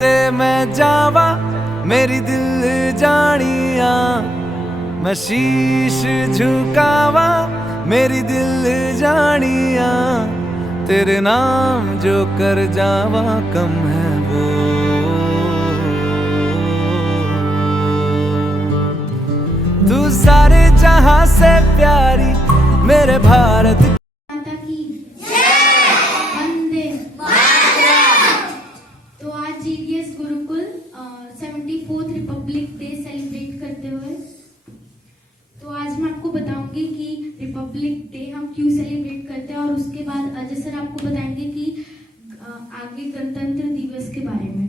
ते मैं जावा मेरी दिल जानिया, मैं शीश झुकावा मेरी दिल जानिया, तेरे नाम जो कर जावा कम है वो। तू सारे जहां से प्यारी मेरे भारत की। तो आज GDS Gurukul 74th Republic day celebrate करते हुए, तो आज मैं आपको बताऊंगी कि रिपब्लिक डे हम क्यों सेलिब्रेट करते हैं, और उसके बाद अजय सर आपको बताएंगे कि आगे गणतंत्र दिवस के बारे में।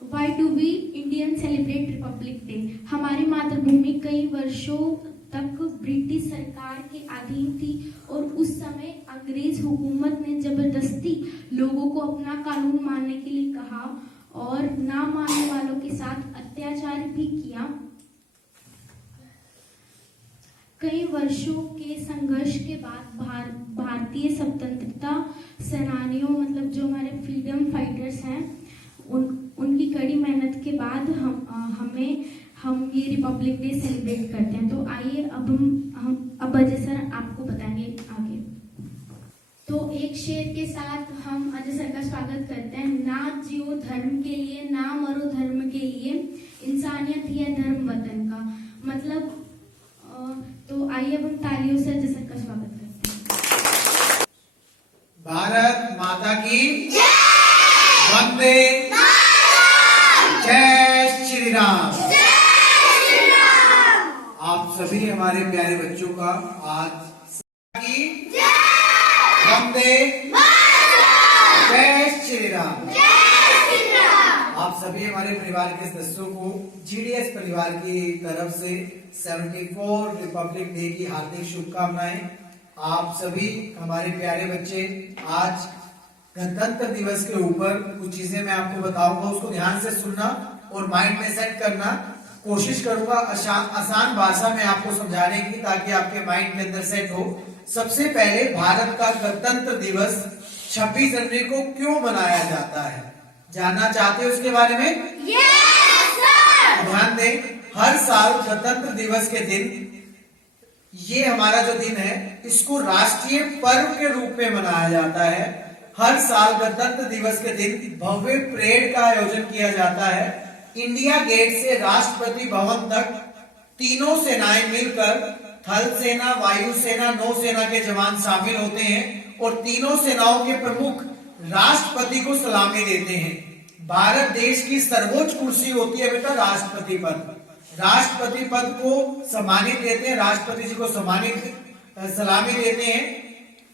Why do we Indians celebrate Republic Day? हमारी मातृभूमि कई वर्षों तक ब्रिटिश सरकार के अधीन थी और उस समय अंग्रेज हुकूमत ने जबरदस्ती लोगों को अपना कानून मानने के लिए कहा और ना मानने वालों के साथ अत्याचार भी किया। कई वर्षों के संघर्ष के बाद भारतीय स्वतंत्रता सेनानियों, मतलब जो हमारे फ्रीडम फाइटर्स हैं, उनकी कड़ी मेहनत के बाद हम ये रिपब्लिक डे सेलिब्रेट करते हैं। तो आइए अब अजय सर आपको बताएंगे आगे। तो एक शेर के साथ हम अजय सर का स्वागत करते हैं। ना जियो धर्म के लिए, ना मरो धर्म के लिए, इंसानियत ही है धर्म वतन का। मतलब तो आइए अब हम तालियों से अजय सर का स्वागत करते हैं। भारत माता की वंदे जय श्री राम। आप सभी हमारे प्यारे बच्चों का आज की वंदे जय श्री राम। आप सभी हमारे परिवार के सदस्यों को जीडीएस परिवार की तरफ से 74 रिपब्लिक डे की हार्दिक शुभकामनाएं। आप सभी हमारे प्यारे बच्चे, आज गणतंत्र दिवस के ऊपर कुछ चीजें मैं आपको बताऊंगा, उसको ध्यान से सुनना और माइंड में सेट करना। कोशिश करूंगा आसान भाषा में आपको समझाने की, ताकि आपके माइंड के अंदर सेट हो। सबसे पहले, भारत का गणतंत्र दिवस 26 जनवरी को क्यों मनाया जाता है, जानना चाहते हो उसके बारे में? Yes, sir! ध्यान दें, हर साल गणतंत्र दिवस के दिन, ये हमारा जो दिन है, इसको राष्ट्रीय पर्व के रूप में मनाया जाता है। हर साल गणतंत्र दिवस के दिन भव्य परेड का आयोजन किया जाता है। इंडिया गेट से राष्ट्रपति भवन तक तीनों सेनाएं मिलकर, थल सेना, वायु सेना, नौसेना के जवान शामिल होते हैं और तीनों सेनाओं के प्रमुख राष्ट्रपति को सलामी देते हैं। भारत देश की सर्वोच्च कुर्सी होती है बेटा राष्ट्रपति पद। राष्ट्रपति पद को सम्मानित देते हैं, राष्ट्रपति जी को सम्मानित सलामी देते हैं।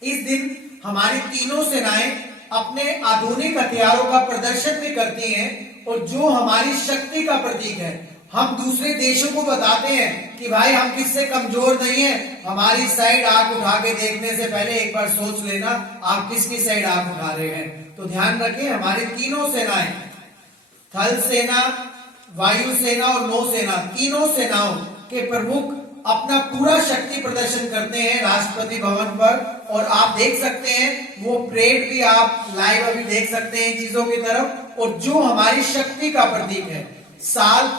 इस दिन हमारी तीनों सेनाएं अपने आधुनिक हथियारों का प्रदर्शन भी करती हैं और जो हमारी शक्ति का प्रतीक है। हम दूसरे देशों को बताते हैं कि भाई हम किससे कमजोर नहीं है। हमारी साइड आंख उठा के देखने से पहले एक बार सोच लेना आप किसकी साइड आंख उठा रहे हैं। तो ध्यान रखें, हमारी तीनों सेनाएं, थल सेना, वायु सेना और नौसेना, तीनों सेनाओं के प्रमुख अपना पूरा शक्ति प्रदर्शन करते हैं राष्ट्रपति भवन पर। और आप देख सकते हैं वो परेड भी, आप लाइव अभी देख सकते हैं चीजों की तरफ। और जो हमारी शक्ति का प्रतीक है, साल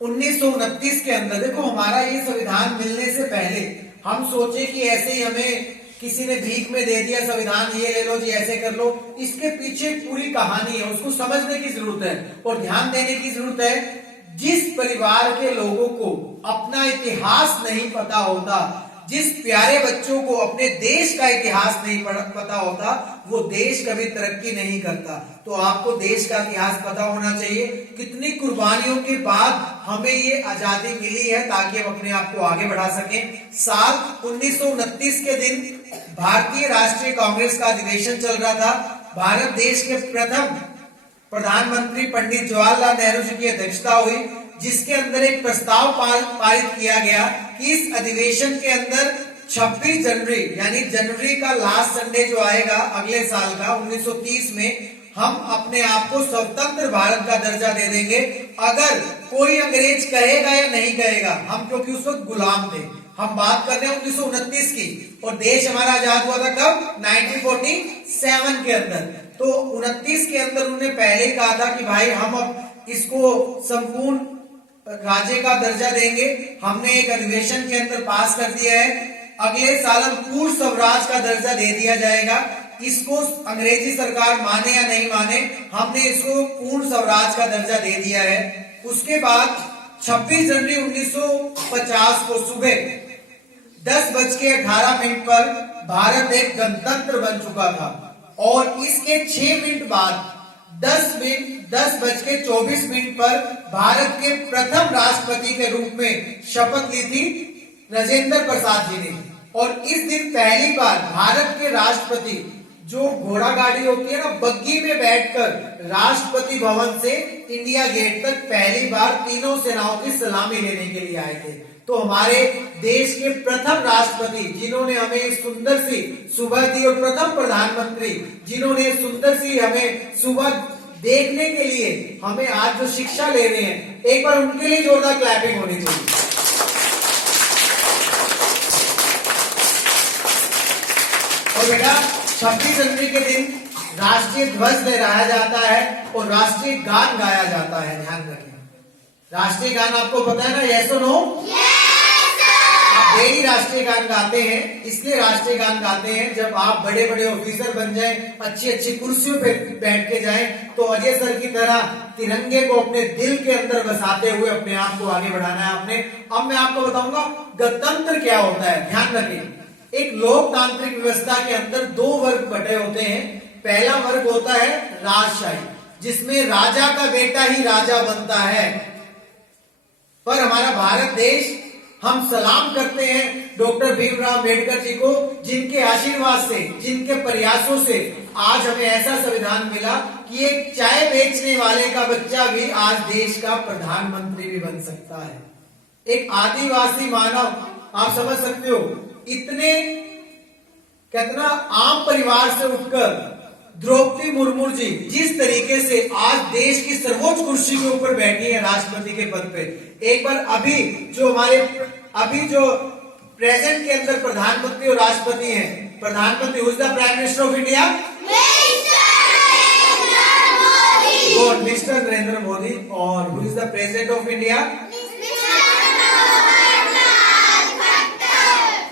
1929 के अंदर, देखो हमारा ये संविधान मिलने से पहले हम सोचे कि ऐसे ही हमें किसी ने भीख में दे दिया संविधान, ये ले लो जी, ऐसे कर लो। इसके पीछे पूरी कहानी है, उसको समझने की जरूरत है और ध्यान देने की जरूरत है। जिस परिवार के लोगों को अपना इतिहास नहीं पता होता, जिस प्यारे बच्चों को अपने देश का इतिहास नहीं पता होता, वो देश कभी तरक्की नहीं करता। तो आपको देश का इतिहास पता होना चाहिए, कितनी कुर्बानियों के बाद हमें ये आजादी मिली है, ताकि हम अपने आप को आगे बढ़ा सकें। साल 1929 के दिन भारतीय राष्ट्रीय कांग्रेस का अधिवेशन चल रहा था। भारत देश के प्रथम प्रधानमंत्री पंडित जवाहरलाल नेहरू जी की अध्यक्षता हुई, जिसके अंदर एक प्रस्ताव पारित किया गया कि इस अधिवेशन के अंदर 26 जनवरी, यानी जनवरी का लास्ट संडे जो आएगा अगले साल का 1930 में, हम अपने आप को स्वतंत्र भारत का दर्जा दे देंगे। अगर कोई अंग्रेज कहेगा या नहीं कहेगा, हम क्योंकि उस वक्त गुलाम थे, हम बात कर रहे हैं 1929 की, और देश हमारा आजाद हुआ था कब? 1947 के अंदर। तो 29 के अंदर उन्होंने पहले ही कहा था कि भाई हम अब इसको संपूर्ण राज्य का दर्जा देंगे। हमने एक अधिवेशन के अंदर पास कर दिया है, अगले साल हम पूर्ण स्वराज का दर्जा दे दिया जाएगा। इसको अंग्रेजी सरकार माने या नहीं माने, हमने इसको पूर्ण स्वराज का दर्जा दे दिया है। उसके बाद 26 जनवरी 1950 को सुबह 10:18 पर भारत एक गणतंत्र बन चुका था और इसके 6 मिनट बाद 10:24 पर भारत के प्रथम राष्ट्रपति के रूप में शपथ ली थी राजेंद्र प्रसाद जी ने। और इस दिन पहली बार भारत के राष्ट्रपति जो घोड़ा गाड़ी होती है ना, बग्गी में बैठकर राष्ट्रपति भवन से इंडिया गेट तक पहली बार तीनों सेनाओं की सलामी लेने के लिए आए थे। तो हमारे देश के प्रथम राष्ट्रपति जिन्होंने हमें सुंदर सी सुबह दी और प्रथम प्रधानमंत्री जिन्होंने सुंदर सी हमें सुबह देखने के लिए हमें आज जो शिक्षा ले रहे हैं, एक बार उनके लिए जोरदार क्लैपिंग होनी चाहिए। और बेटा 26 जनवरी के दिन राष्ट्रीय ध्वज लहराया जाता है और राष्ट्रीय गान गाया जाता है। ध्यान रखें, राष्ट्रीय गान आपको पता है ना, यस और नो? आप डेली राष्ट्रीय गान गाते हैं। इसलिए राष्ट्रीय गान गाते हैं जब आप बड़े बड़े ऑफिसर बन जाएं, अच्छी अच्छी कुर्सियों पे बैठ के जाएं, तो अजय सर की तरह तिरंगे को अपने दिल के अंदर बसाते हुए अपने आप को आगे बढ़ाना है आपने। अब मैं आपको बताऊंगा गणतंत्र क्या होता है। ध्यान रखें, एक लोकतांत्रिक व्यवस्था के अंदर 2 वर्ग बटे होते हैं। पहला वर्ग होता है राजशाही, जिसमें राजा का बेटा ही राजा बनता है। पर हमारा भारत देश, हम सलाम करते हैं डॉक्टर भीमराव अम्बेडकर जी को, जिनके आशीर्वाद से, जिनके प्रयासों से आज हमें ऐसा संविधान मिला कि एक चाय बेचने वाले का बच्चा भी आज देश का प्रधानमंत्री भी बन सकता है। एक आदिवासी मानव, आप समझ सकते हो, इतने कितना आम परिवार से उठकर द्रौपदी मुर्मू जी जिस तरीके से आज देश की सर्वोच्च कुर्सी के ऊपर बैठी है राष्ट्रपति के पद पे, एक बार अभी जो प्रेजेंट के अंदर प्रधानमंत्री और राष्ट्रपति हैं, प्रधानमंत्री who is the prime minister of India? Mister Narendra Modi. और who is the president of India?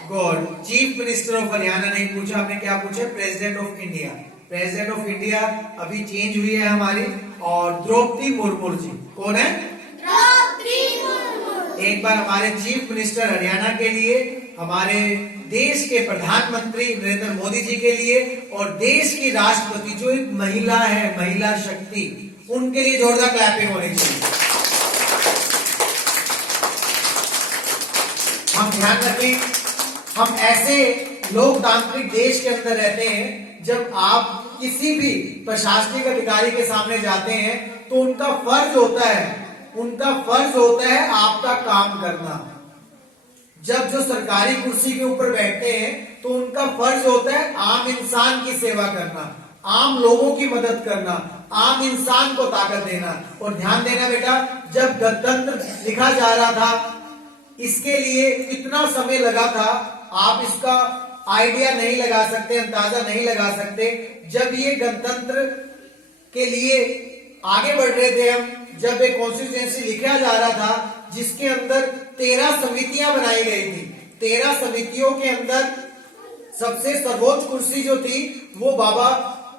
God. Chief minister of Haryana नहीं पूछा, हमने क्या पूछा? President of India. President of India अभी चेंज हुई है हमारी। और द्रौपदी मुर्मू जी कौन है? द्रौपदी मुर्मू। एक बार हमारे चीफ मिनिस्टर हरियाणा के लिए, हमारे देश के प्रधानमंत्री नरेंद्र मोदी जी के लिए और देश की राष्ट्रपति जो एक महिला है, महिला शक्ति, उनके लिए जोरदार क्लैपिंग होनी चाहिए। हम ध्यान रखें, हम ऐसे लोकतांत्रिक देश के अंदर रहते हैं जब आप किसी भी प्रशासनिक अधिकारी के सामने जाते हैं तो उनका फर्ज होता है आपका काम करना। जब जो सरकारी कुर्सी के ऊपर बैठते हैं तो उनका फर्ज होता है आम इंसान की सेवा करना, आम लोगों की मदद करना, आम इंसान को ताकत देना। और ध्यान देना बेटा, जब गणतंत्र लिखा जा रहा था, इसके लिए कितना समय लगा था आप इसका आइडिया नहीं लगा सकते, अंदाजा नहीं लगा सकते। जब ये गणतंत्र के लिए आगे बढ़ रहे थे हम, जब एक कॉन्स्टिट्यूएंसी लिखा जा रहा था जिसके अंदर 13 समितियां बनाई गई थी, 13 समितियों के अंदर सबसे सर्वोच्च कुर्सी जो थी वो बाबा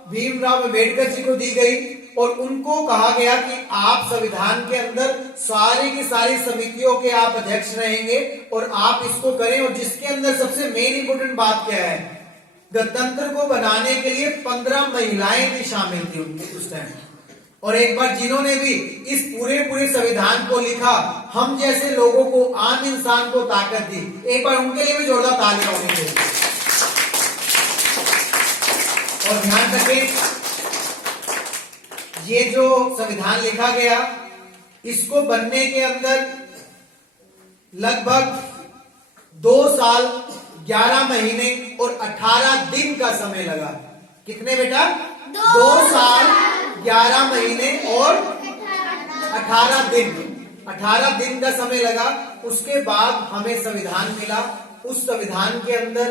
भीमराव अम्बेडकर जी को दी गई और उनको कहा गया कि आप संविधान के अंदर सारी की सारी समितियों के आप अध्यक्ष रहेंगे और आप इसको करें। और जिसके अंदर सबसे मेन इंपोर्टेंट बात क्या है, गणतंत्र को बनाने के लिए 15 महिलाएं भी शामिल थी उस टाइम। और एक बार जिन्होंने भी इस पूरे संविधान को लिखा, हम जैसे लोगों को, आम इंसान को ताकत दी, एक बार उनके लिए भी जोरदार तालियां होनी चाहिए। और ध्यान रखें, ये जो संविधान लिखा गया, इसको बनने के अंदर लगभग 2 साल 11 महीने और 18 दिन का समय लगा। कितने बेटा? 2 साल 11 महीने और 18 दिन का समय लगा। उसके बाद हमें संविधान मिला। उस संविधान के अंदर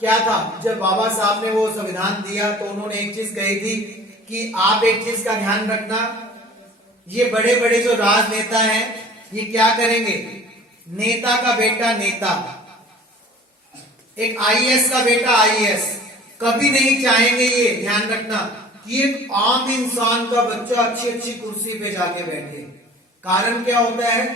क्या था, जब बाबा साहब ने वो संविधान दिया तो उन्होंने एक चीज कही थी कि आप एक चीज का ध्यान रखना, ये बड़े बड़े जो राजनेता हैं ये क्या करेंगे, नेता का बेटा नेता, एक आईएएस का बेटा आईएएस, कभी नहीं चाहेंगे ये ध्यान रखना कि एक आम इंसान का बच्चा अच्छी अच्छी कुर्सी पे जाके बैठे। कारण क्या होता है,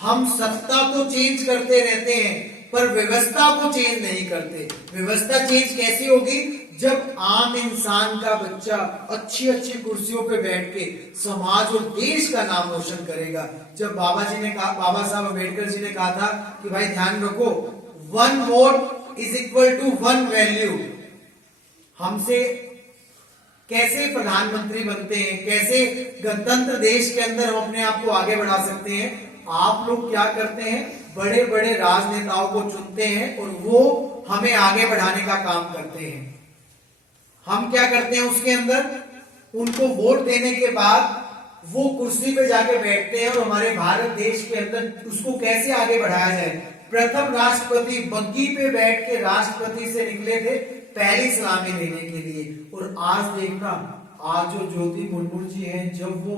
हम सत्ता तो चेंज करते रहते हैं पर व्यवस्था को चेंज नहीं करते। व्यवस्था चेंज कैसी होगी, जब आम इंसान का बच्चा अच्छी अच्छी कुर्सियों पे बैठ के समाज और देश का नाम रोशन करेगा। जब बाबा साहब अम्बेडकर जी ने कहा था कि भाई ध्यान रखो, 1 vote is equal to 1 value. हमसे कैसे प्रधानमंत्री बनते हैं, कैसे गणतंत्र देश के अंदर हम अपने आप को आगे बढ़ा सकते हैं। आप लोग क्या करते हैं, बड़े बड़े राजनेताओं को चुनते हैं और वो हमें आगे बढ़ाने का काम करते हैं। हम क्या करते हैं, उसके अंदर उनको वोट देने के बाद वो कुर्सी पे जाके बैठते हैं और हमारे भारत देश के अंदर उसको कैसे आगे बढ़ाया जाए। प्रथम राष्ट्रपति बग्गी पे बैठ के राष्ट्रपति से निकले थे पहली सलामी लेने के लिए, और आज देखना, आज जो ज्योति मुर्मू जी हैं, जब वो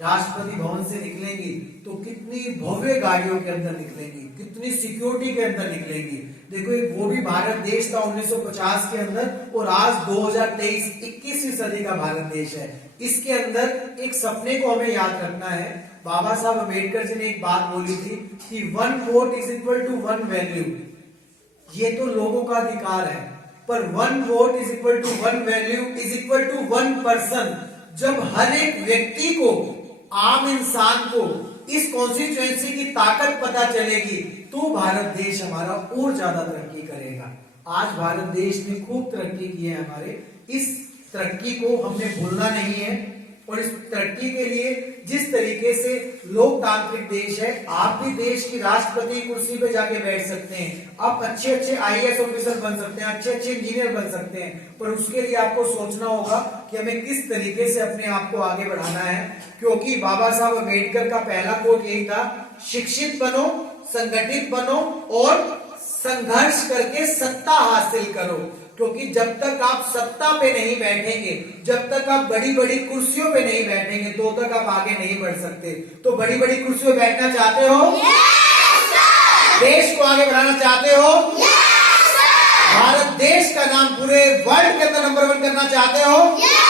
राष्ट्रपति भवन से निकलेंगी तो कितनी भव्य गाड़ियों के अंदर निकलेंगी, कितनी सिक्योरिटी के अंदर निकलेंगी। देखो वो भी भारत देश था 1950 के अंदर, और आज 2023 21वीं सदी का भारत देश है। इसके अंदर एक सपने को हमें याद रखना है। बाबा साहब अम्बेडकर जी ने एक बात बोली थी कि 1 vote is equal to 1 value. ये तो लोगों का अधिकार है, पर 1 vote is equal to 1 value is equal to 1 person. जब हर एक व्यक्ति को, आम इंसान को इस कॉन्स्टिट्यूएंसी की ताकत पता चलेगी तो भारत देश हमारा और ज्यादा तरक्की करेगा। आज भारत देश ने खूब तरक्की की है हमारे, इस तरक्की को हमने भूलना नहीं है। और इस तरक्की के लिए जिस तरीके से लोकतांत्रिक देश है, आप भी देश की राष्ट्रपति कुर्सी पे जाके बैठ सकते हैं, आप अच्छे अच्छे आईएएस ऑफिसर बन सकते हैं, अच्छे अच्छे इंजीनियर बन सकते हैं, पर उसके लिए आपको सोचना होगा कि हमें किस तरीके से अपने आप को आगे बढ़ाना है। क्योंकि बाबा साहब अम्बेडकर का पहला कोट यही था, शिक्षित बनो, संगठित बनो और संघर्ष करके सत्ता हासिल करो। क्योंकि जब तक आप सत्ता पे नहीं बैठेंगे, जब तक आप बड़ी बड़ी कुर्सियों पे नहीं बैठेंगे, तो तक आप आगे नहीं बढ़ सकते। तो बड़ी बड़ी कुर्सियों पे बैठना चाहते हो? yes, देश को आगे बढ़ाना चाहते हो? yes, भारत देश का नाम पूरे वर्ल्ड के अंदर नंबर 1 करना चाहते हो? yes,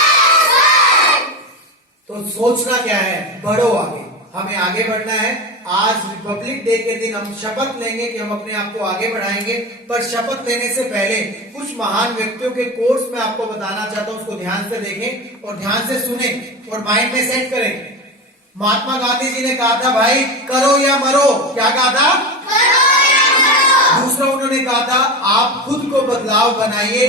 तो सोचना क्या है, बढ़ो आगे, हमें आगे बढ़ना है। आज रिपब्लिक डे के दिन हम शपथ लेंगे कि हम अपने आप को आगे बढ़ाएंगे, पर शपथ लेने से पहले कुछ महान व्यक्तियों के कोट्स मैं आपको बताना चाहता हूं, उसको ध्यान से देखें और ध्यान से सुने और माइंड में सेट करें। महात्मा गांधी जी ने कहा था, भाई करो या मरो। क्या कहा था? करो या मरो। दूसरा उन्होंने कहा था, आप खुद को बदलाव बनाइए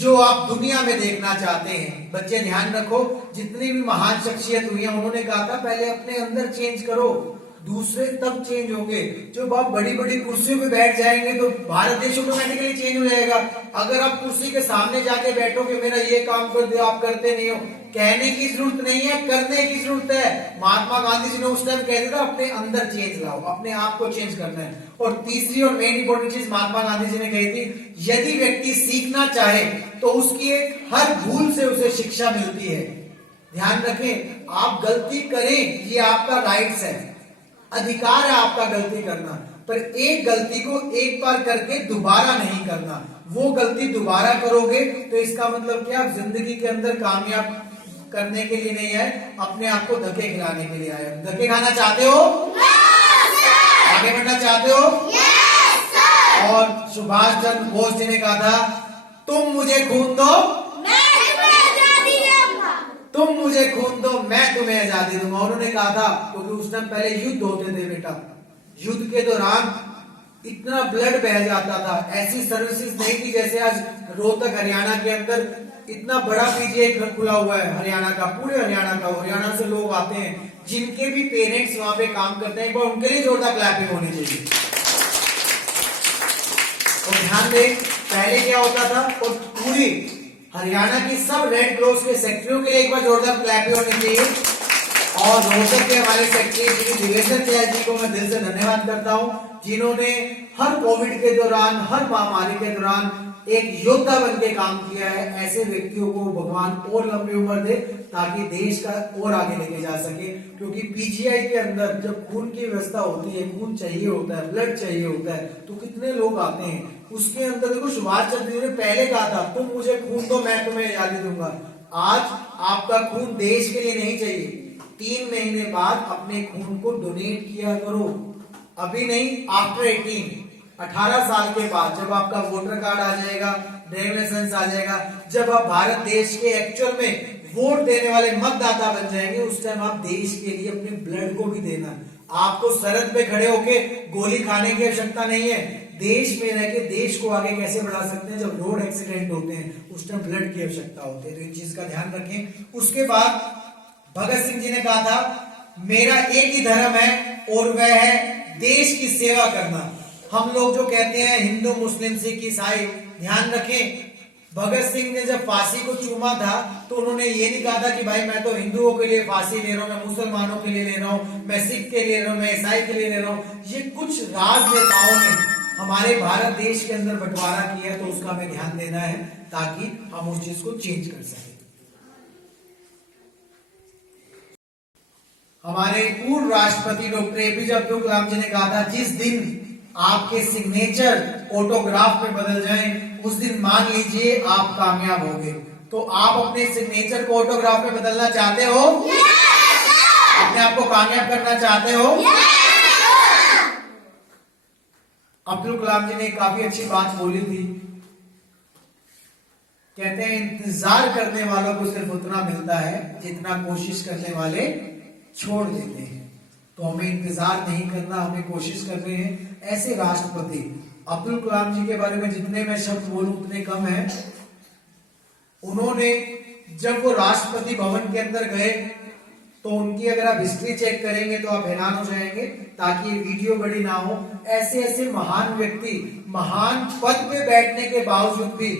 जो आप दुनिया में देखना चाहते हैं। बच्चे ध्यान रखो, जितनी भी महान शख्सियत हुई है, उन्होंने कहा था पहले अपने अंदर चेंज करो, दूसरे तब चेंज होंगे। जब आप बड़ी बड़ी कुर्सियों पे बैठ जाएंगे तो भारत देश ऑटोमेटिकली चेंज हो जाएगा। अगर आप कुर्सी के सामने जाके बैठोगे, मेरा ये काम कर दो, आप करते नहीं हो, कहने की जरूरत नहीं है, करने की जरूरत है। महात्मा गांधी जी ने उस टाइम कह दिया था, अपने अंदर चेंज लाओ, अपने आप को चेंज करना है। और तीसरी और मेन इंपॉर्टेंट चीज महात्मा गांधी जी ने कही थी, यदि व्यक्ति सीखना चाहे तो उसकी एक हर भूल से उसे शिक्षा मिलती है। ध्यान रखें, आप गलती करें, ये आपका राइट्स है, अधिकार है आपका गलती करना, पर एक गलती को एक बार करके दोबारा नहीं करना। वो गलती दोबारा करोगे तो इसका मतलब क्या, आप जिंदगी के अंदर कामयाब करने के लिए नहीं आए, अपने आप को धक्के खिलाने के लिए आए। धक्के खाना चाहते हो? आगे बढ़ना चाहते हो? और सुभाष चंद्र बोस जी ने कहा था, तुम मुझे खून दो, तुम मुझे खून दो, मैं तुम्हें आजादी दूंगा। उन्होंने कहा था, क्योंकि उस टाइम पहले युद्ध होते थे बेटा, युद्ध के दौरान इतना ब्लड बह जाता था, ऐसी सर्विसेज नहीं थी जैसे आज रोहतक हरियाणा के अंदर इतना बड़ा पीजीआई खुला हुआ है हरियाणा का, पूरे हरियाणा का। हरियाणा से लोग आते हैं जिनके भी पेरेंट्स वहां पे काम करते हैं, एक बार उनके लिए जोरदार क्लैपिंग होनी चाहिए। और ध्यान दें, पहले क्या होता था, और पूरी हरियाणा की सब रेड क्रॉस के सेक्रेटरियों के लिए एक बार जोरदार क्लैपिंग होनी चाहिए। और रोहतक के हमारे सेक्रेटरी श्री दिवेंद्र त्याग जी को मैं दिल से धन्यवाद करता हूं, जिन्होंने हर कोविड के दौरान, हर महामारी के दौरान एक योद्धा बन के काम किया है। ऐसे व्यक्तियों को भगवान और लंबी उम्र दे ताकि देश का और आगे लेके जा सके। क्योंकि पीजीआई के अंदर जब खून की व्यवस्था होती है, खून चाहिए होता है, ब्लड चाहिए होता है, तो कितने लोग आते हैं। उसके अंदर देखो सुभाष चंद्र जी ने पहले कहा था तुम मुझे खून दो मैं तुम्हें आजादी दूंगा। आज आपका खून देश के लिए नहीं चाहिए, 3 महीने बाद अपने खून को डोनेट किया करो। अभी नहीं, आफ्टर 18 साल के बाद जब आपका वोटर कार्ड आ जाएगा, ड्राइविंग लाइसेंस आ जाएगा, जब आप भारत देश के एक्चुअल में वोट देने वाले मतदाता बन जाएंगे, उस टाइम आप देश के लिए अपने ब्लड को भी देना। आपको सरहद पे खड़े होके गोली खाने की आवश्यकता नहीं है। देश में रह के देश को आगे कैसे बढ़ा सकते हैं, जब रोड एक्सीडेंट होते हैं उस टाइम ब्लड की आवश्यकता होती है। तो इन चीज का ध्यान रखें। उसके बाद भगत सिंह जी ने कहा था मेरा एक ही धर्म है और वह है देश की सेवा करना। हम लोग जो कहते हैं हिंदू मुस्लिम सिख ईसाई, ध्यान रखें भगत सिंह ने जब फांसी को चूमा था तो उन्होंने ये नहीं कहा था कि भाई मैं तो हिंदुओं के लिए फांसी ले रहा हूं, मैं मुसलमानों के लिए ले रहा हूं, मैं सिख के लिए ले रहा हूं, मैं ईसाई के लिए ले रहा हूं। ये कुछ राजनेताओं ने हमारे भारत देश के अंदर बंटवारा किया, तो उसका हमें ध्यान देना है ताकि हम उस चीज को चेंज कर सकें। हमारे पूर्व राष्ट्रपति डॉक्टर एपीजे अब्दुल कलाम जी ने कहा था जिस दिन आपके सिग्नेचर ऑटोग्राफ में बदल जाएं, उस दिन मान लीजिए आप कामयाब हो गए। तो आप अपने सिग्नेचर को ऑटोग्राफ में बदलना चाहते हो? अपने आप को कामयाब करना चाहते हो? अब्दुल कलाम जी ने काफी अच्छी बात बोली थी। कहते हैं इंतजार करने वालों को सिर्फ उतना मिलता है जितना कोशिश करने वाले छोड़ देते हैं। तो हमें इंतजार नहीं करना, हमें कोशिश कर रहे हैं। ऐसे राष्ट्रपति अब्दुल कलाम जी के बारे में जितने मैं शब्द बोलूं उतने कम है। उन्होंने जब वो राष्ट्रपति भवन के अंदर गए तो उनकी अगर आप हिस्ट्री चेक करेंगे तो आप हैरान हो जाएंगे, ताकि ये वीडियो बड़ी ना हो। ऐसे ऐसे महान व्यक्ति महान पद पे बैठने के बावजूद भी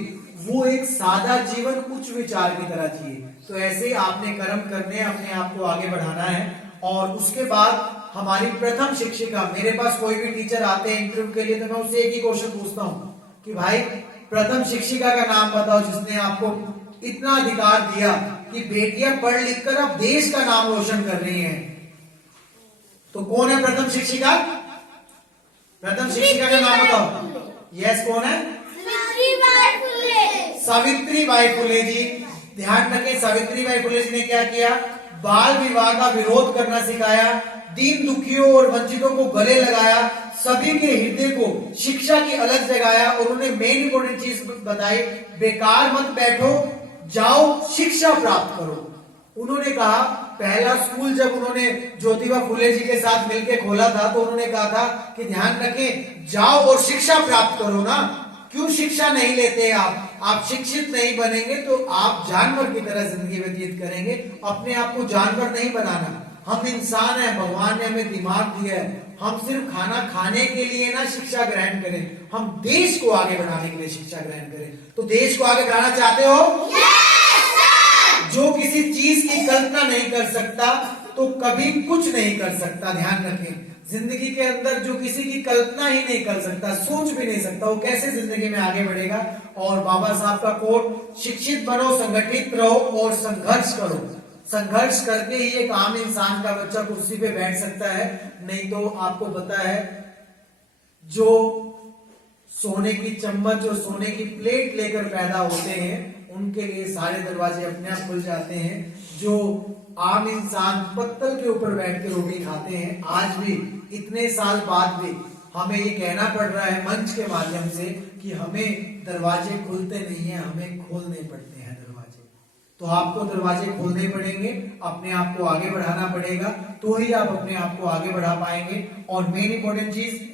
वो एक सादा जीवन उच्च विचार की तरह जिए। तो ऐसे आपने कर्म करने, अपने आप को आगे बढ़ाना है। और उसके बाद हमारी प्रथम शिक्षिका, मेरे पास कोई भी टीचर आते हैं इंटरव्यू के लिए तो मैं उससे एक ही क्वेश्चन पूछता हूँ कि भाई प्रथम शिक्षिका का नाम बताओ जिसने आपको इतना अधिकार दिया कि बेटियां पढ़ लिख कर अब देश का नाम रोशन कर रही हैं। तो कौन है प्रथम शिक्षिका? प्रथम शिक्षिका का नाम बताओ। यस, कौन है? सावित्रीबाई फुले जी। ध्यान रखें, सावित्रीबाई फुले जी ने क्या किया? बाल विवाह का विरोध करना सिखाया, दीन दुखियों और वंचितों को गले लगाया, सभी के हृदय को शिक्षा की अलग जगाया। और उन्होंने मेन इंपॉर्टेंट चीज बताई, बेकार मत बैठो, जाओ शिक्षा प्राप्त करो। उन्होंने कहा पहला स्कूल जब उन्होंने ज्योतिबा फुले जी के साथ मिलकर खोला था तो उन्होंने कहा था कि ध्यान रखें जाओ और शिक्षा प्राप्त करो ना। क्यों शिक्षा नहीं लेते आप शिक्षित नहीं बनेंगे तो आप जानवर की तरह जिंदगी व्यतीत करेंगे। अपने आप को जानवर नहीं बनाना। हम इंसान हैं, भगवान ने हमें दिमाग दिया है। हम सिर्फ खाना खाने के लिए ना शिक्षा ग्रहण करें, हम देश को आगे बढ़ाने के लिए शिक्षा ग्रहण करें। तो देश को आगे बढ़ाना चाहते हो? जो किसी चीज की कल्पना नहीं कर सकता तो कभी कुछ नहीं कर सकता। ध्यान रखें, जिंदगी के अंदर जो किसी की कल्पना ही नहीं कर सकता, सोच भी नहीं सकता, वो कैसे जिंदगी में आगे बढ़ेगा। और बाबा साहब का कोट, शिक्षित बनो, संगठित रहो और संघर्ष करो। संघर्ष करके ही एक आम इंसान का बच्चा कुर्सी पे बैठ सकता है। नहीं तो आपको पता है जो सोने की चम्मच और सोने की प्लेट लेकर पैदा होते हैं उनके लिए सारे दरवाजे अपने आप खुल जाते हैं। जो आम इंसान पत्तल के ऊपर बैठ के रोटी खाते हैं, आज भी इतने साल बाद भी हमें ये कहना पड़ रहा है मंच के माध्यम से कि हमें दरवाजे खुलते नहीं है, हमें खोलने पड़ते हैं दरवाजे। तो आपको दरवाजे खोलने पड़ेंगे, अपने आप को आगे बढ़ाना पड़ेगा, तो ही आप अपने आप को आगे बढ़ा पाएंगे। और मेन इंपॉर्टेंट चीज,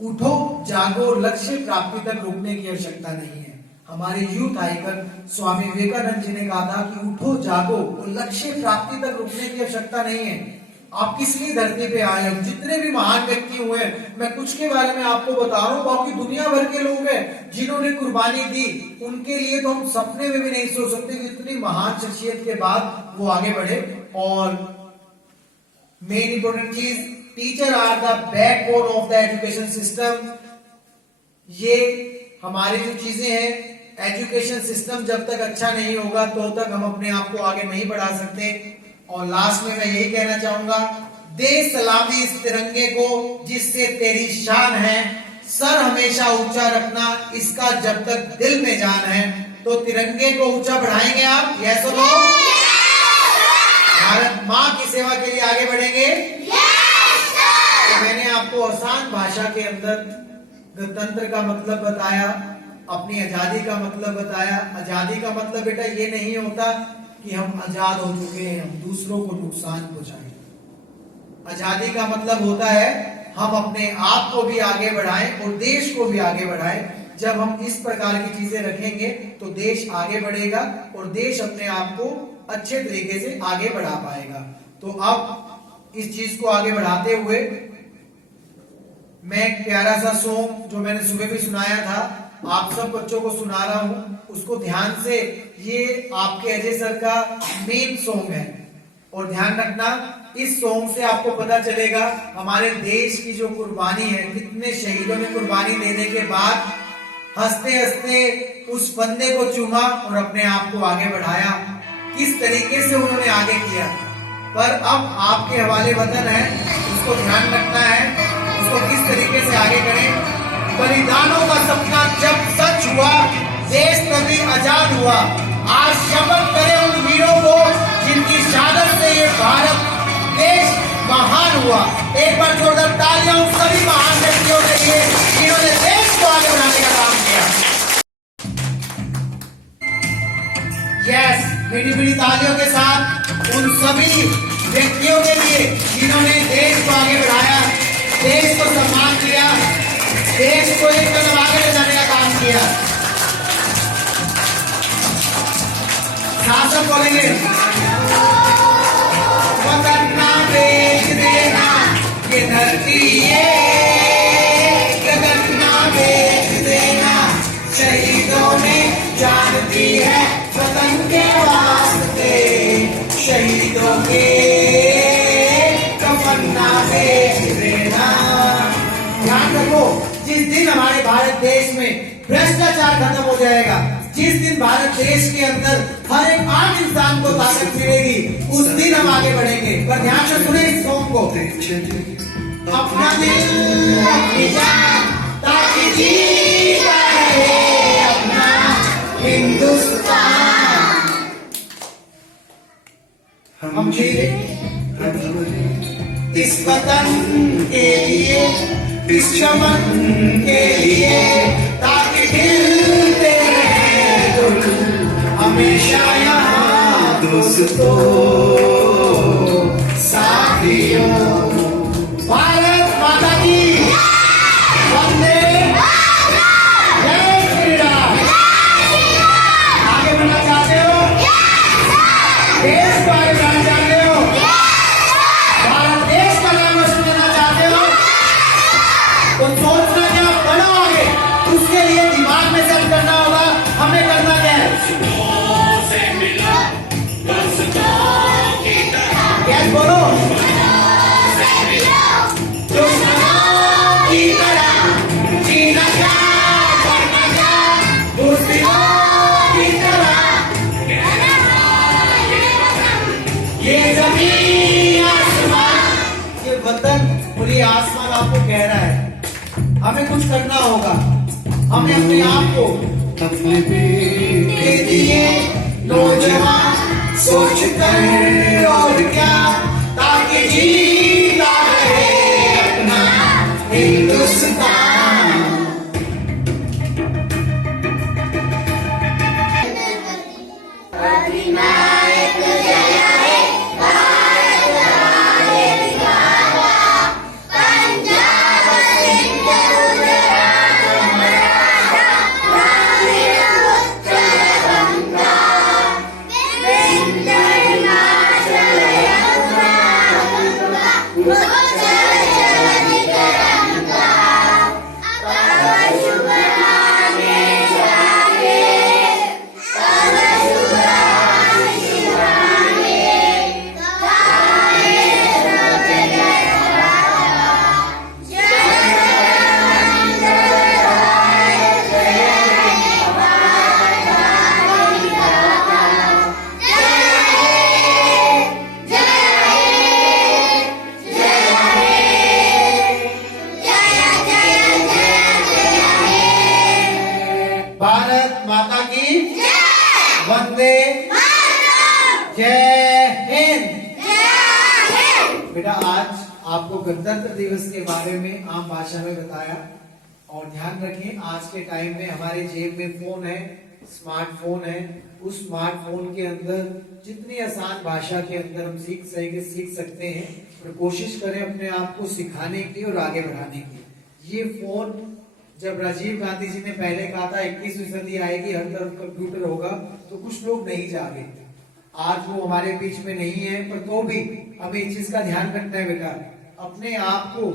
उठो जागो, लक्ष्य प्राप्ति तक रुकने की आवश्यकता नहीं है। हमारे यूथ आइकन स्वामी विवेकानंद जी ने कहा था कि उठो जागो और लक्ष्य प्राप्ति तक रुकने की आवश्यकता नहीं है। आप किस लिए धरती पे आए हो? जितने भी महान व्यक्ति हुए, मैं कुछ के बारे में आपको बता रहा हूँ, बाकी दुनिया भर के लोग हैं जिन्होंने कुर्बानी दी। उनके लिए तो हम सपने में भी नहीं सोच सकते कि इतनी महान शख्सियत के बाद वो आगे बढ़े। और मेन इंपॉर्टेंट चीज, teacher are the backbone of the education system. ये हमारी जो चीजें हैं, एजुकेशन सिस्टम जब तक अच्छा नहीं होगा तो तक हम अपने आप को आगे नहीं बढ़ा सकते। और लास्ट में मैं यही कहना चाहूंगा, दे सलामी इस तिरंगे को जिससे तेरी शान है, सर हमेशा ऊंचा रखना इसका जब तक दिल में जान है। तो तिरंगे को ऊंचा बढ़ाएंगे आप, यस और नो? भारत माँ की सेवा के लिए आगे बढ़ेंगे। तो मैंने आपको आसान भाषा के अंदर गणतंत्र का मतलब बताया, अपनी आजादी का मतलब बताया। आजादी का मतलब बेटा ये नहीं होता कि हम आजाद हो चुके हैं, हम दूसरों को नुकसान पहुंचाएं। आजादी का मतलब होता है हम अपने आप को भी आगे बढ़ाएं और देश को भी आगे बढ़ाएं। जब हम इस प्रकार की चीजें रखेंगे तो देश आगे बढ़ेगा और देश अपने आप को अच्छे तरीके से आगे बढ़ा पाएगा। तो अब इस चीज को आगे बढ़ाते हुए मैं एक प्यारा सा सॉन्ग जो मैंने सुबह भी सुनाया था, आप सब बच्चों को सुना रहा हूं, उसको ध्यान से, ये आपके अजय सर का मेन सॉन्ग है। और ध्यान रखना, इस सॉन्ग से आपको पता चलेगा हमारे देश की जो कुर्बानी है, कितने शहीदों ने कुर्बानी देने के बाद हंसते हंसते उस बंदे को चूमा और अपने आप को आगे बढ़ाया, किस तरीके से उन्होंने आगे किया। पर अब आपके हवाले वतन है, उसको ध्यान रखना है, उसको किस तरीके से आगे करें। बलिदानों का सपना जब सच हुआ, देश तभी आजाद हुआ। आज शपथ करें उन वीरों को जिनकी शहादत से ये भारत देश महान हुआ। एक बार जोरदार तालियां उन सभी महान व्यक्तियों के लिए जिन्होंने देश को आगे बढ़ाने का काम किया। यस, मीठी मीठी तालियों के साथ उन सभी व्यक्तियों के लिए जिन्होंने देश को आगे बढ़ाया, देश को सम्मान दिया, देश को एक कदम आगे ले जाने का काम किया। शासन बोलेंगे, वतन ना बेच देना ये धरती ये, गगन ना बेच देना शहीदों ने जान दी है वतन के वास्ते, शहीदों के कफन ना बेच देना। ध्यान रखो, जिस दिन हमारे भारत देश में भ्रष्टाचार खत्म हो जाएगा, जिस दिन भारत देश के अंदर हर एक आम इंसान को ताकत मिलेगी, उस दिन हम आगे बढ़ेंगे। पर ध्यान से सुने इस सॉन्ग को, अपना दिल अपनी जान ताकि जीता रहे अपना हिंदुस्तान। हम जीते इस वतन के लिए, इस चमन के लिए, ताकि खिलते रहे गुल हमेशा यहाँ दोस्तों साथियों। भारत माता की वंदे, जय श्री राम। आगे बढ़ना चाहते हो, देश को आगे बढ़ाना चाहते हो, भारत देश का नाम रोशन करना चाहते हो, तो सोचना क्या, बढ़ो आगे। उसके लिए दिमाग में सेट करना होगा हमें करना क्या है। क्या बोलो, दुश्मनों की तरह जीना क्या, करना क्या, दुश्मनों की तरह। ये जमीन आसमान, ये वतन खुली आसमान आपको कह रहा है, हमें कुछ करना होगा। हमें अपने आप को अपने बेटे दिए नौजवान सोच कर और क्या, ताकि जीता रहे अपना हिंदुस्तान। अधिनायक जय हे भारत हमारे विधाता, पंजाब सिंध गुजरात मराठा द्राविड़ उत्कल गंगा, विंध्य हिमाचल बेटा आज आपको गणतंत्र दिवस के बारे में आम भाषा में बताया। और ध्यान रखें, आज के टाइम में हमारे जेब में फोन है, स्मार्टफोन है। उस स्मार्टफोन के अंदर जितनी आसान भाषा के अंदर हम सीख सकते हैं, और कोशिश करें अपने आप को सिखाने की और आगे बढ़ाने की। ये फोन जब राजीव गांधी जी ने पहले कहा था 21वीं सदी आएगी, हर तरफ कंप्यूटर होगा, तो कुछ लोग नहीं जागे। आज वो हमारे बीच में नहीं है, पर तो भी हमें इस चीज का ध्यान रखना है बेटा, अपने आप को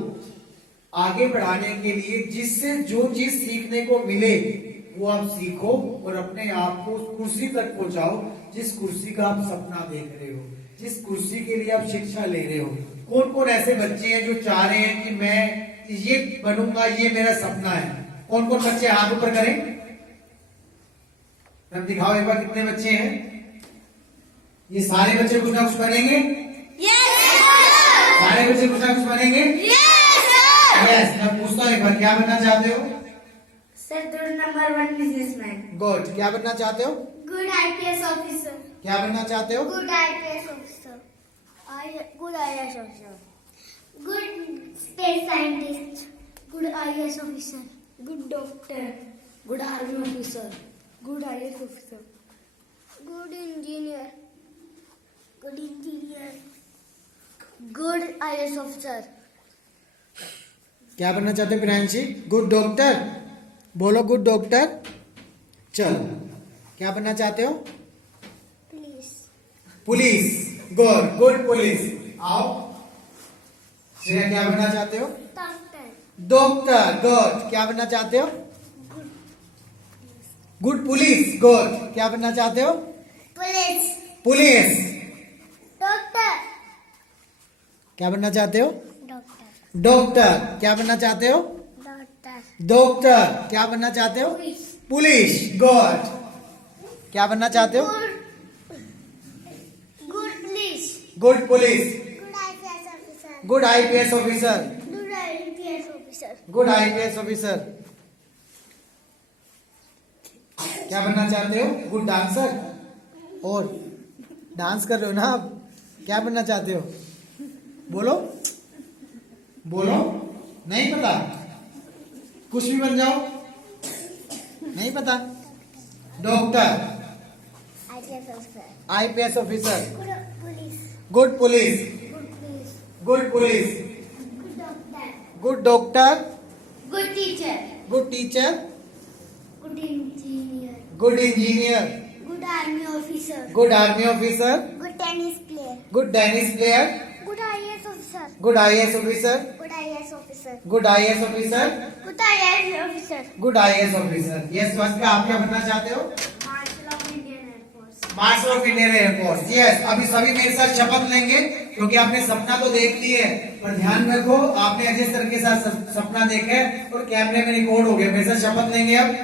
आगे बढ़ाने के लिए जिससे जो चीज सीखने को मिले वो आप सीखो और अपने आप को उस कुर्सी तक पहुंचाओ जिस कुर्सी का आप सपना देख रहे हो, जिस कुर्सी के लिए आप शिक्षा ले रहे हो। कौन कौन ऐसे बच्चे हैं जो चाह रहे हैं कि मैं ये बनूंगा, ये मेरा सपना है? कौन कौन बच्चे हाथ ऊपर करें, हम दिखाओ एक बार कितने बच्चे हैं। ये सारे बच्चे कुछ ना कुछ बनेंगे? सारे बच्चे कुछ ना कुछ बनेंगे? यस। मैं पूछता हूँ एक बार, क्या बनना चाहते हो? Sir, number 1 businessman. गुड। क्या बनना चाहते हो? Good IPS officer. क्या बनना चाहते हो? Good IPS officer. Good IAS officer. Good space scientist. Good IAS officer. Good doctor. Good army officer. Good IAS officer. Good engineer. Good engineer. Good IAS officer. क्या बनना चाहते हो प्रियांशी? Good doctor. बोलो good doctor. चलो, क्या बनना चाहते हो? Please. Police. Good. Good police. आओ श्रेया, क्या बनना चाहते हो? डॉक्टर। डॉक्टर। गुड। क्या बनना चाहते हो? Good police. गुड। क्या बनना चाहते हो? पुलिस। पुलिस। डॉक्टर। क्या बनना चाहते हो? डॉक्टर। डॉक्टर। क्या बनना चाहते हो? डॉक्टर। डॉक्टर। क्या बनना चाहते हो? पुलिस। पुलिस। गुड। क्या बनना चाहते हो? Good police. Good police. Good IPS officer. Good IPS officer. Good IPS officer. Good IPS officer. क्या बनना चाहते हो? Good dancer. और डांस कर रहे हो ना आप? क्या बनना चाहते हो? बोलो बोलो। नहीं पता? कुछ भी बन जाओ। नहीं पता? Doctor. IPS officer. IPS officer. Good police. Good police. Good police. Good police. Good doctor. Good doctor. Good teacher. Good teacher. Good engineer. Good engineer. Good army officer. Good army officer. Good tennis player. Good tennis player. Good IAS officer. Good IAS officer. Good IAS officer. Good IAS officer. Good IAS officer. Good IAS officer. Yes स्वास्थ्य, आप क्या बनना चाहते हो? Marshal of Indian air force. Marshal of Indian air force. Yes. अभी सभी मेरे साथ शपथ लेंगे, क्योंकि आपने सपना तो देख लिया है, पर ध्यान रखो आपने अजय सर के साथ सपना देखा है और कैमरे में रिकॉर्ड हो गया। मेरे साथ शपथ लेंगे। अब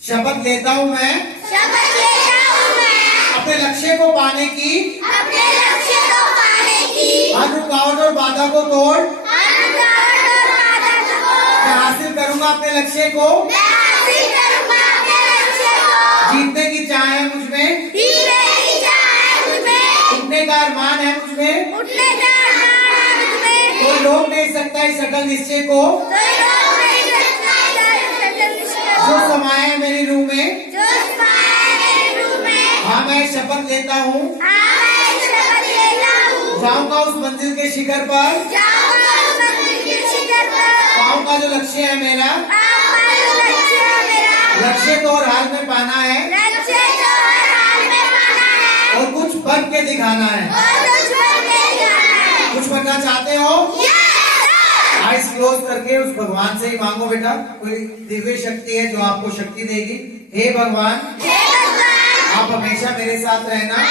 शपथ लेता हूं मैं शपथ लेता हूं मैं अपने लक्ष्य को पाने की, अपने लक्ष्य को पाने की हर रुकावट और बाधा को तोड़ हर रुकावट और बाधा को मैं हासिल करूंगा अपने लक्ष्य को। मैं हासिल करूंगा अपने लक्ष्य को। जीतने की चाह है मुझमें, जीने की चाह है मुझमें, उठने का अरमान है मुझमें, उठने का अरमान है मुझमें। कोई रोक नहीं सकता इस अटल निश्चय को कोई रोक नहीं सकता इस अटल निश्चय को। जो समाया है मेरी रूह में। जो समाया है मेरी रूह में। हाँ मैं शपथ लेता हूँ, हाँ मैं शपथ लेता हूँ। जाऊंगा उस मंजिल के शिखर पर, जाऊंगा उस मंजिल के शिखर पर। पाऊंगा जो लक्ष्य है मेरा। पाऊंगा जो लक्ष्य है मेरा। लक्ष्य तो हर हाल में पाना है लक्ष्य जो हर हाल में पाना है और कुछ बन के दिखाना है। और कुछ बनके दिखाना है। कुछ बनना चाहते हो? Yes, sir! आइस क्लोज करके उस भगवान से ही मांगो बेटा, कोई दिव्य शक्ति है जो आपको शक्ति देगी। हे भगवान, हे भगवान, आप हमेशा मेरे साथ रहना, आप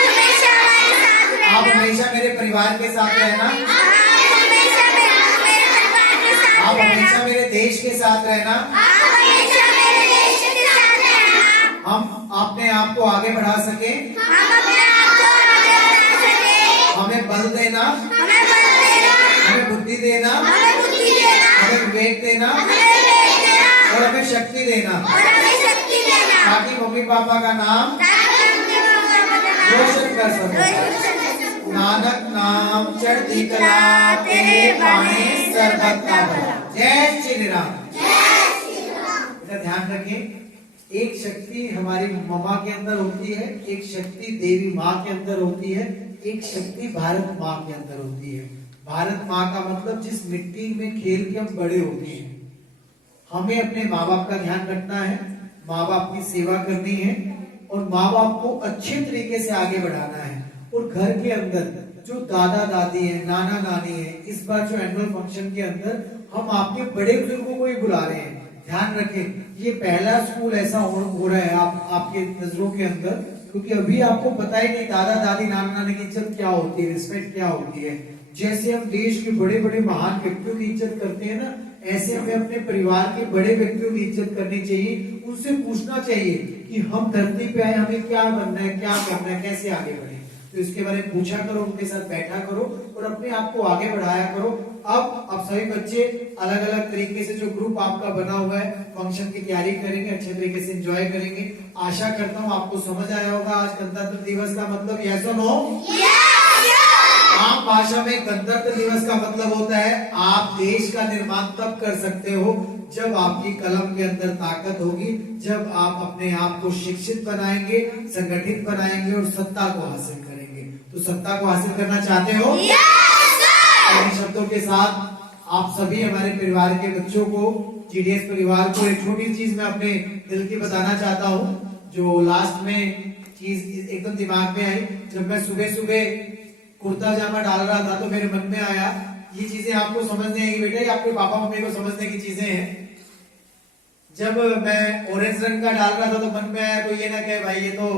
हमेशा हमारे साथ रहना। आप हमेशा मेरे परिवार के साथ रहना, आप हमेशा मेरे परिवार के साथ आप रहना। हमेशा मेरे देश के साथ रहना। आप हमेशा मेरे देश के साथ रहना। हम अपने आप को आगे बढ़ा सके, हम अपने आप को आगे बढ़ा सके। हमें बल देना, हमें बल देना, हमें बुद्धि देना, हमें बुद्धि देना, हमें विवेक देना हमें विवेक देना और हमें शक्ति देना, और हमें शक्ति देना। ताकि मम्मी पापा का नाम ताकि हम अपने माँ-बाप का नाम रोशन कर सको। रोशन कर सकें। नानक नाम चढ़ती कला, तेरे बाणे सर्वथा भला। जय श्री राम। बेटा ध्यान रखें, एक शक्ति हमारी मम्मा के अंदर होती है, एक शक्ति देवी माँ के अंदर होती है, एक शक्ति भारत माँ के अंदर होती है। भारत माँ का मतलब जिस मिट्टी में खेल के हम बड़े होते हैं। हमें अपने माँ बाप का ध्यान रखना है, माँ बाप की सेवा करनी है और माँ बाप को अच्छे तरीके से आगे बढ़ाना है। और घर के अंदर जो दादा दादी है, नाना नानी है, इस बार जो एनुअल फंक्शन के अंदर हम आपके बड़े बुजुर्गों को ही बुला रहे हैं। ध्यान रखें, ये पहला स्कूल ऐसा हो रहा है आपके नजरों के अंदर, क्योंकि अभी आपको पता ही नहीं दादा दादी नाना नानी की इज्जत क्या होती है, रिस्पेक्ट क्या होती है। जैसे हम देश के बड़े बड़े महान व्यक्तियों की इज्जत करते हैं ना, ऐसे हमें अपने परिवार के बड़े व्यक्तियों की इज्जत करनी चाहिए। उनसे पूछना चाहिए कि हम धरती पे आए, हमें क्या बनना है, क्या करना है, कैसे आगे बढ़े। तो इसके बारे में पूछा करो, उनके साथ बैठा करो और अपने आप को आगे बढ़ाया करो। अब सभी बच्चे अलग अलग तरीके से जो ग्रुप आपका बना हुआ है फंक्शन की तैयारी करेंगे, अच्छे तरीके से एंजॉय करेंगे। आशा करता हूँ आपको समझ आया होगा आज गणतंत्र दिवस का मतलब। यस और नो? आम भाषा में गणतंत्र दिवस का मतलब होता है आप देश का निर्माण तब कर सकते हो जब आपकी कलम के अंदर ताकत होगी, जब आप अपने आप को शिक्षित बनाएंगे, संगठित बनाएंगे और सत्ता को हासिल करेंगे। तो सत्ता को हासिल करना चाहते हो? इन शब्दों के साथ आप सभी हमारे परिवार के बच्चों को, जीडीएस परिवार को एक छोटी चीज मैं अपने दिल की बताना चाहता हूँ, जो लास्ट में चीज एकदम दिमाग में आई। जब मैं सुबह सुबह कुर्ता जामा डाल रहा था तो मेरे मन में आया ये चीजें आपको समझने हैं बेटा, ये आपके पापा मम्मी को समझने की चीजें हैं। जब मैं ऑरेंज रंग का डाल रहा था तो मन में आया कोई ये ना कहे भाई ये तो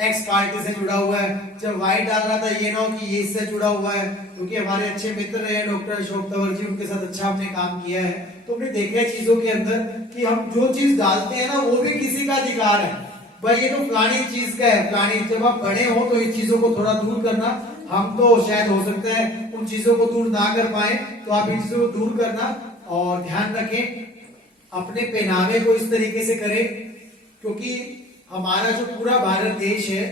एक्स पार्टी से जुड़ा हुआ है। जब व्हाइट डाल रहा था ये ना कि ये इससे जुड़ा हुआ है, क्योंकि हमारे अच्छे मित्र रहे डॉक्टर अशोक तंवर जी, उनके साथ अच्छा हमने काम किया है। तो हमने देखा है चीजों के अंदर कि हम जो चीज डालते हैं ना वो भी किसी का अधिकार है। भाई ये तो फलानी चीज का है, फलानी। जब आप बड़े हो तो इन चीजों को थोड़ा दूर करना। हम तो शायद हो सकता है उन चीजों को दूर ना कर पाए, तो आप इन चीजों को दूर करना। और ध्यान रखें अपने पहनावे को इस तरीके से करें, क्योंकि हमारा जो पूरा भारत देश है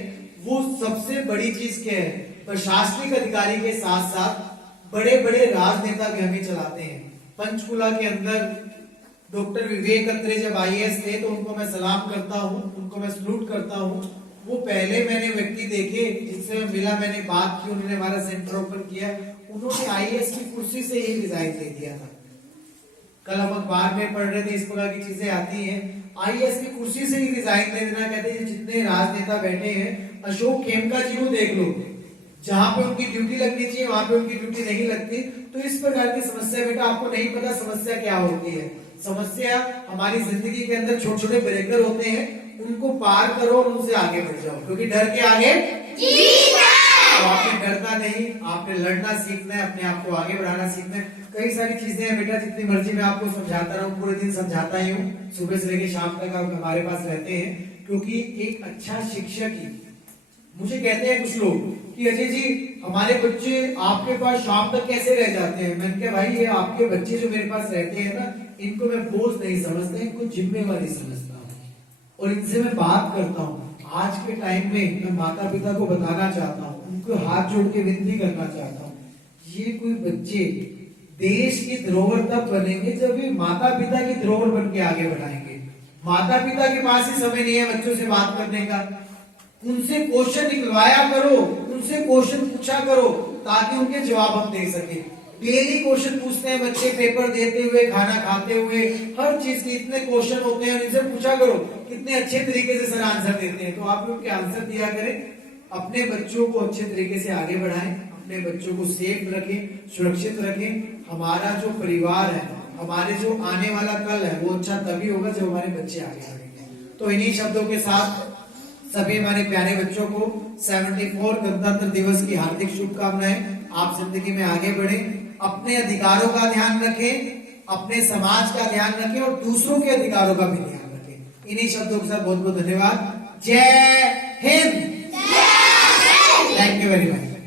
वो सबसे बड़ी चीज क्या है, प्रशासनिक अधिकारी के साथ साथ बड़े बड़े राजनेता भी हमें चलाते हैं। पंचकुला के अंदर डॉक्टर विवेक अत्रे जब आईएएस थे तो उनको मैं सलाम करता हूँ, उनको मैं सलूट करता हूँ। वो पहले मैंने व्यक्ति देखे जिससे मैं मिला, मैंने बात की, उन्होंने हमारा सेंटर ओपन किया। उन्होंने आईएएस की कुर्सी से ही रिजाइन दे दिया था। कल हम अखबार में पढ़ रहे थे, इस प्रकार की चीजें आती हैं। आईएएस की कुर्सी से ही रिजाइन दे देना। कहते हैं जितने राजनेता बैठे हैं, अशोक खेमका जी को देख लो, जहां पे उनकी ड्यूटी लगनी चाहिए वहां पे उनकी ड्यूटी नहीं लगती। तो इस प्रकार की समस्या बेटा आपको नहीं पता समस्या क्या होती है। समस्या हमारी जिंदगी के अंदर छोटे छोटे ब्रेकर होते हैं, उनको पार करो और उनसे आगे बढ़ जाओ, क्योंकि डर के आगे जीत है। तो आपने डरना नहीं, आपने लड़ना सीखना है, अपने आप को आगे बढ़ाना सीखना है। कई सारी चीजें हैं बेटा, जितनी मर्जी मैं आपको समझाता रहूं, पूरे दिन समझाता ही हूँ, सुबह से लेकर शाम तक आप हमारे पास रहते हैं। क्योंकि एक अच्छा शिक्षक ही, मुझे कहते हैं कुछ लोग कि अजय जी हमारे बच्चे आपके पास शाम तक कैसे रह जाते हैं। मैंने कहा भाई ये आपके बच्चे जो मेरे पास रहते हैं ना, इनको मैं बोझ नहीं समझता, इनको जिम्मेवारी समझता हूँ और इनसे मैं बात करता हूँ। आज के टाइम में मैं माता पिता को बताना चाहता हूँ, उनको हाथ जोड़ के विनती करना चाहता हूँ, ये कोई बच्चे देश की धरोहर तब बनेंगे जब ये माता पिता की धरोहर बन के आगे बढ़ाएंगे। माता पिता के पास ही समय नहीं है बच्चों से बात करने का। उनसे क्वेश्चन निकलवाया करो, उनसे क्वेश्चन पूछा करो, ताकि उनके जवाब हम दे सके। डेली क्वेश्चन पूछते हैं बच्चे, पेपर देते हुए, खाना खाते हुए, हर चीज के इतने क्वेश्चन होते हैं। इनसे पूछा करो कितने अच्छे तरीके से सर आंसर देते हैं, तो आप उनके आंसर दिया करें। अपने बच्चों को अच्छे तरीके से आगे बढ़ाएं, अपने बच्चों को सेफ रखें, सुरक्षित रखें। हमारा जो परिवार है, हमारे जो आने वाला कल है, वो अच्छा तभी होगा जब हमारे बच्चे आगे बढ़ेंगे। तो इन्हीं शब्दों के साथ सभी हमारे प्यारे बच्चों को 74 गणतंत्र दिवस की हार्दिक शुभकामनाएं। आप जिंदगी में आगे बढ़े, अपने अधिकारों का ध्यान रखें, अपने समाज का ध्यान रखें और दूसरों के अधिकारों का भी ध्यान रखें। इन्हीं शब्दों के साथ बहुत बहुत धन्यवाद। जय Hind. Thank you very much.